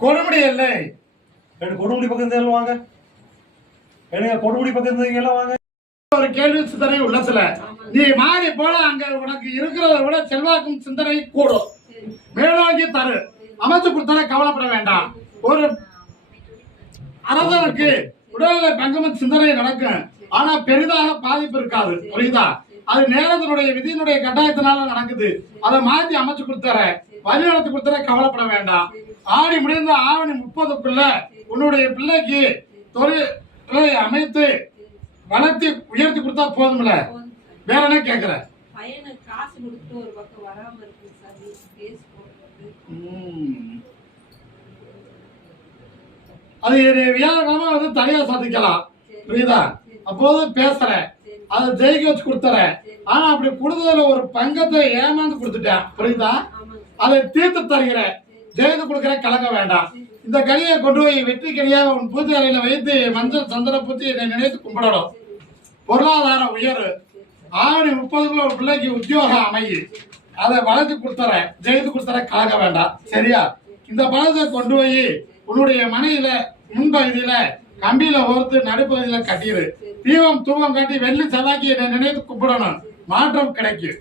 கொடுமுடி இல்லை. எனக்கு கொடுமுடி பக்கம் இருந்தாலும் வாங்க. எனக்கு கொடுமுடி பக்கம் இருந்தீங்க வாங்க. ஒரு கேள்வி சிந்தனை உள்ளத்துல. நீ மாறி போல அங்க உனக்கு இருக்கிறத விட செல்வாக்கும் சிந்தனை கூடும். மேலோங்கி தரு. அமைச்சு கொடுத்தாலே கவலைப்பட வேண்டாம். ஒரு அரசனுக்கு உடல்நிலை பங்கம சிந்தனை நடக்கும். ஆனா பெரிதாக பாதிப்பு இருக்காது. புரியுதா? அது நேரத்தினுடைய விதியினுடைய கட்டாயத்தினால நடக்குது. அதை மாத்தி அமைச்சு கொடுத்தற வழி நடத்தி கவலைப்பட வேண்டாம். ஆடி முடிந்த ஆவணி முப்பதுக்குள்ள உன்னுடைய பிள்ளைக்கு தொழிலை அமைத்து வளர்த்தி உயர்த்தி கொடுத்தா போதும்ல? வேற என்ன கேக்குற. அது வியாழக்கிழமை வந்து தனியா சந்திக்கலாம். புரியுதா? அப்போது பேசுறேன். அதை ஜெயிக்க வச்சு கொடுத்துறேன். ஆனா அப்படி கொடுத்ததுல ஒரு பங்கத்தை ஏமாந்து கொடுத்துட்டேன். புரியுதா? அதை தீர்த்து தருகிறேன். ஜெயித்து கொடுக்கிற கலங்க வேண்டாம். இந்த கனியை கொண்டு போய் வெற்றி கனியாக உன் பூஜை அறையில வைத்து மஞ்சள் சந்திர பூத்தி என்னை நினைத்து கும்பிடணும். பொருளாதார உயர்வு. ஆவணி முப்பதுக்குள்ள ஒரு பிள்ளைக்கு உத்தியோகம் அமையு அதை வளர்த்து கொடுத்துறேன். ஜெயித்து கொடுத்துற கலங்க வேண்டாம். சரியா? இந்த பழத்தை கொண்டு போய் உன்னுடைய மனையில முன்பகுதியில கம்பியில ஓர்த்து நடுப்பகுதியில கட்டிடு. தீபம் தூபம் காட்டி வெள்ளி செவ்வாய்க்கு என்னை நினைத்து கும்பிடணும். மாற்றம் கிடைக்கும்.